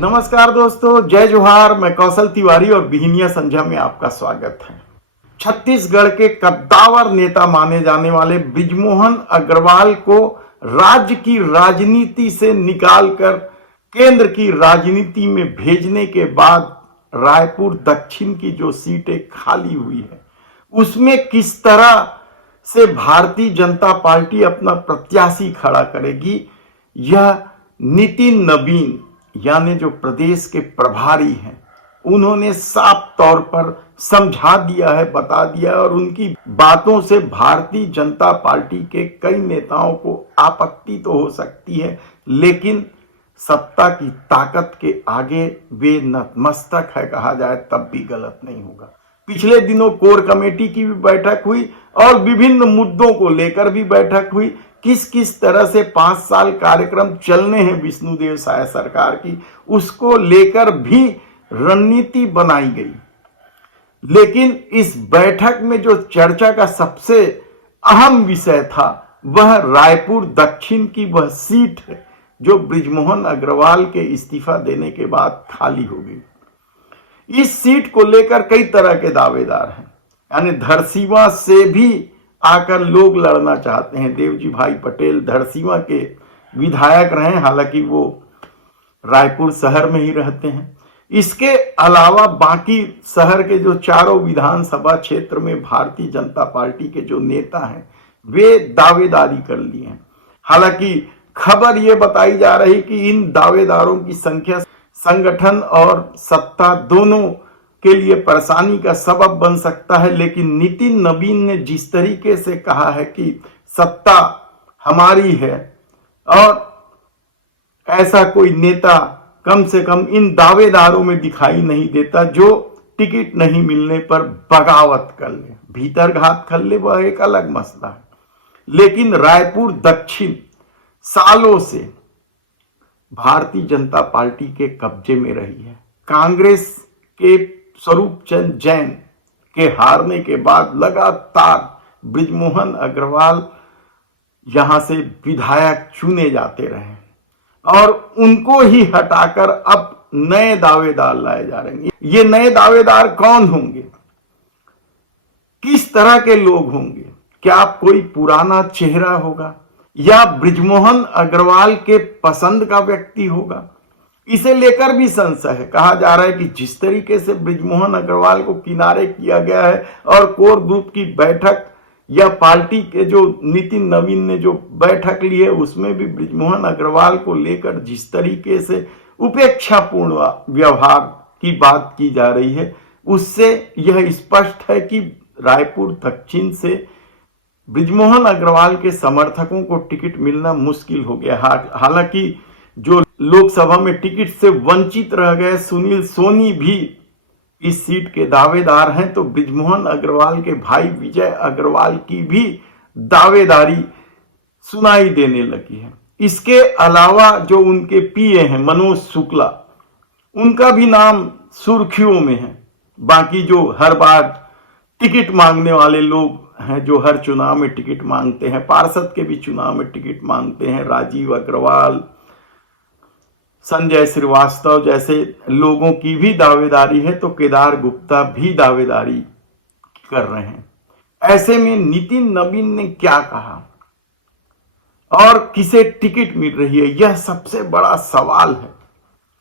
नमस्कार दोस्तों, जय जोहार। मैं कौशल तिवारी और बिहिनिया संध्या में आपका स्वागत है। छत्तीसगढ़ के कद्दावर नेता माने जाने वाले बृजमोहन अग्रवाल को राज्य की राजनीति से निकालकर केंद्र की राजनीति में भेजने के बाद रायपुर दक्षिण की जो सीटें खाली हुई है उसमें किस तरह से भारतीय जनता पार्टी अपना प्रत्याशी खड़ा करेगी, यह नितिन नवीन यानी जो प्रदेश के प्रभारी हैं उन्होंने साफ तौर पर समझा दिया है, बता दिया है और उनकी बातों से भारतीय जनता पार्टी के कई नेताओं को आपत्ति तो हो सकती है, लेकिन सत्ता की ताकत के आगे वे नतमस्तक है कहा जाए तब भी गलत नहीं होगा। पिछले दिनों कोर कमेटी की भी बैठक हुई और विभिन्न मुद्दों को लेकर भी बैठक हुई। किस किस तरह से 5 साल कार्यक्रम चलने हैं विष्णुदेव साय सरकार की, उसको लेकर भी रणनीति बनाई गई। लेकिन इस बैठक में जो चर्चा का सबसे अहम विषय था वह रायपुर दक्षिण की वह सीट है जो बृजमोहन अग्रवाल के इस्तीफा देने के बाद खाली हो गई। इस सीट को लेकर कई तरह के दावेदार हैं, यानी धरसींवा से भी आकर लोग लड़ना चाहते हैं। देवजी भाई पटेल धरसींवा के विधायक रहे, हालांकि वो रायपुर शहर में ही रहते हैं। इसके अलावा बाकी शहर के जो चारों विधानसभा क्षेत्र में भारतीय जनता पार्टी के जो नेता हैं वे दावेदारी कर लिए हैं। हालांकि खबर ये बताई जा रही कि इन दावेदारों की संख्या संगठन और सत्ता दोनों के लिए परेशानी का सबब बन सकता है। लेकिन नितिन नवीन ने जिस तरीके से कहा है कि सत्ता हमारी है और ऐसा कोई नेता कम से कम इन दावेदारों में दिखाई नहीं देता जो टिकट नहीं मिलने पर बगावत कर ले, भीतर घात कर ले, वह एक अलग मसला है। लेकिन रायपुर दक्षिण सालों से भारतीय जनता पार्टी के कब्जे में रही है। कांग्रेस के स्वरूप चंद जैन के हारने के बाद लगातार बृजमोहन अग्रवाल यहां से विधायक चुने जाते रहे और उनको ही हटाकर अब नए दावेदार लाए जा रहे हैं। ये नए दावेदार कौन होंगे, किस तरह के लोग होंगे? क्या कोई पुराना चेहरा होगा या बृजमोहन अग्रवाल के पसंद का व्यक्ति होगा? इसे लेकर भी संशय है। कहा जा रहा है कि जिस तरीके से बृजमोहन अग्रवाल को किनारे किया गया है और कोर ग्रुप की बैठक या पार्टी के जो नितिन नवीन ने जो बैठक ली है उसमें भी बृजमोहन अग्रवाल को लेकर जिस तरीके से उपेक्षापूर्ण व्यवहार की बात की जा रही है उससे यह स्पष्ट है कि रायपुर दक्षिण से बृजमोहन अग्रवाल के समर्थकों को टिकट मिलना मुश्किल हो गया। हालांकि जो लोकसभा में टिकट से वंचित रह गए सुनील सोनी भी इस सीट के दावेदार हैं, तो बृजमोहन अग्रवाल के भाई विजय अग्रवाल की भी दावेदारी सुनाई देने लगी है। इसके अलावा जो उनके पीए हैं मनोज शुक्ला, उनका भी नाम सुर्खियों में है। बाकी जो हर बार टिकट मांगने वाले लोग हैं, जो हर चुनाव में टिकट मांगते हैं, पार्षद के भी चुनाव में टिकट मांगते हैं, राजीव अग्रवाल, संजय श्रीवास्तव जैसे लोगों की भी दावेदारी है, तो केदार गुप्ता भी दावेदारी कर रहे हैं। ऐसे में नितिन नवीन ने क्या कहा और किसे टिकट मिल रही है, यह सबसे बड़ा सवाल है।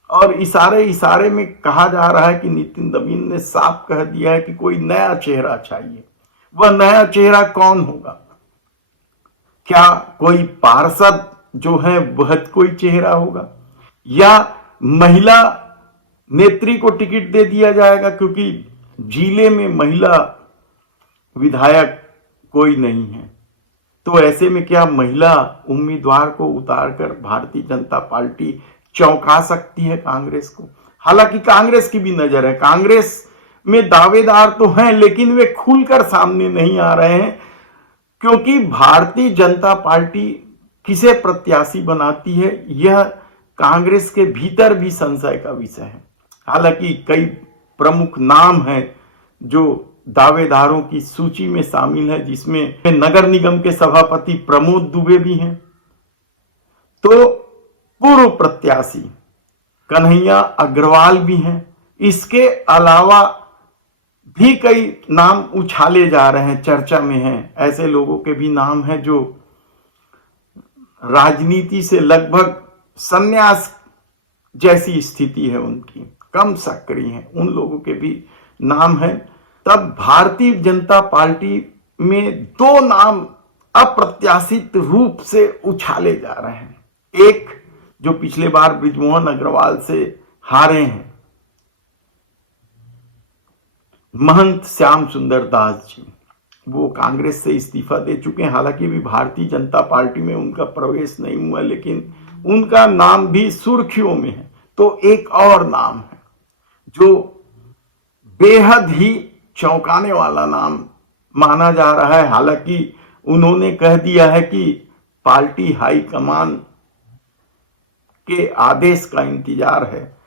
और इशारे में कहा जा रहा है कि नितिन नवीन ने साफ कह दिया है कि कोई नया चेहरा चाहिए। वह नया चेहरा कौन होगा? क्या कोई पार्षद जो है वह कोई चेहरा होगा या महिला नेत्री को टिकट दे दिया जाएगा, क्योंकि जिले में महिला विधायक कोई नहीं है। तो ऐसे में क्या महिला उम्मीदवार को उतारकर भारतीय जनता पार्टी चौंका सकती है कांग्रेस को? हालांकि कांग्रेस की भी नजर है, कांग्रेस में दावेदार तो हैं लेकिन वे खुलकर सामने नहीं आ रहे हैं, क्योंकि भारतीय जनता पार्टी किसे प्रत्याशी बनाती है यह कांग्रेस के भीतर भी संशय का विषय है। हालांकि कई प्रमुख नाम हैं जो दावेदारों की सूची में शामिल है, जिसमें नगर निगम के सभापति प्रमोद दुबे भी हैं। तो पूर्व प्रत्याशी कन्हैया अग्रवाल भी हैं। इसके अलावा भी कई नाम उछाले जा रहे हैं, चर्चा में हैं। ऐसे लोगों के भी नाम हैं जो राजनीति से लगभग संन्यास जैसी स्थिति है उनकी, कम सक्रिय हैं, उन लोगों के भी नाम हैं। तब भारतीय जनता पार्टी में दो नाम अप्रत्याशित रूप से उछाले जा रहे हैं। एक जो पिछले बार बृजमोहन अग्रवाल से हारे हैं, महंत श्याम सुंदर दास जी, वो कांग्रेस से इस्तीफा दे चुके हैं। हालांकि भी भारतीय जनता पार्टी में उनका प्रवेश नहीं हुआ, लेकिन उनका नाम भी सुर्खियों में है। तो एक और नाम है जो बेहद ही चौंकाने वाला नाम माना जा रहा है। हालांकि उन्होंने कह दिया है कि पार्टी हाईकमान के आदेश का इंतजार है,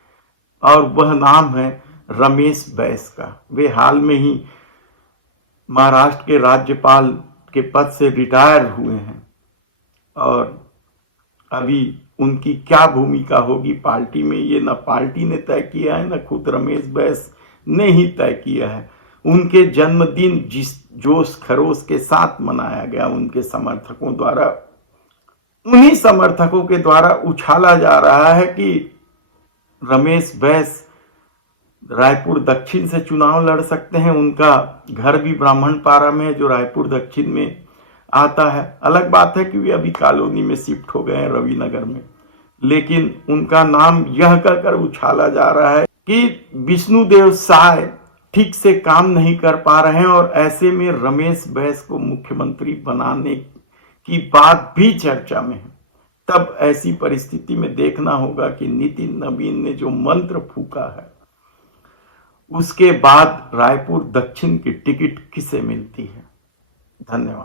और वह नाम है रमेश बैस का। वे हाल में ही महाराष्ट्र के राज्यपाल के पद से रिटायर हुए हैं, और अभी उनकी क्या भूमिका होगी पार्टी में, ये न पार्टी ने तय किया है, न खुद रमेश बैस ने ही तय किया है। उनके जन्मदिन जिस जोश खरोश के साथ मनाया गया उनके समर्थकों द्वारा, उन्हीं समर्थकों के द्वारा उछाला जा रहा है कि रमेश बैस रायपुर दक्षिण से चुनाव लड़ सकते हैं। उनका घर भी ब्राह्मणपारा में है, जो रायपुर दक्षिण में आता है। अलग बात है कि वे अभी कॉलोनी में शिफ्ट हो गए हैं, रविनगर में, लेकिन उनका नाम यह कहकर उछाला जा रहा है कि विष्णुदेव साय ठीक से काम नहीं कर पा रहे हैं, और ऐसे में रमेश बैस को मुख्यमंत्री बनाने की बात भी चर्चा में है। तब ऐसी परिस्थिति में देखना होगा कि नितिन नवीन ने जो मंत्र फूका है, उसके बाद रायपुर दक्षिण की टिकट किसे मिलती है। धन्यवाद।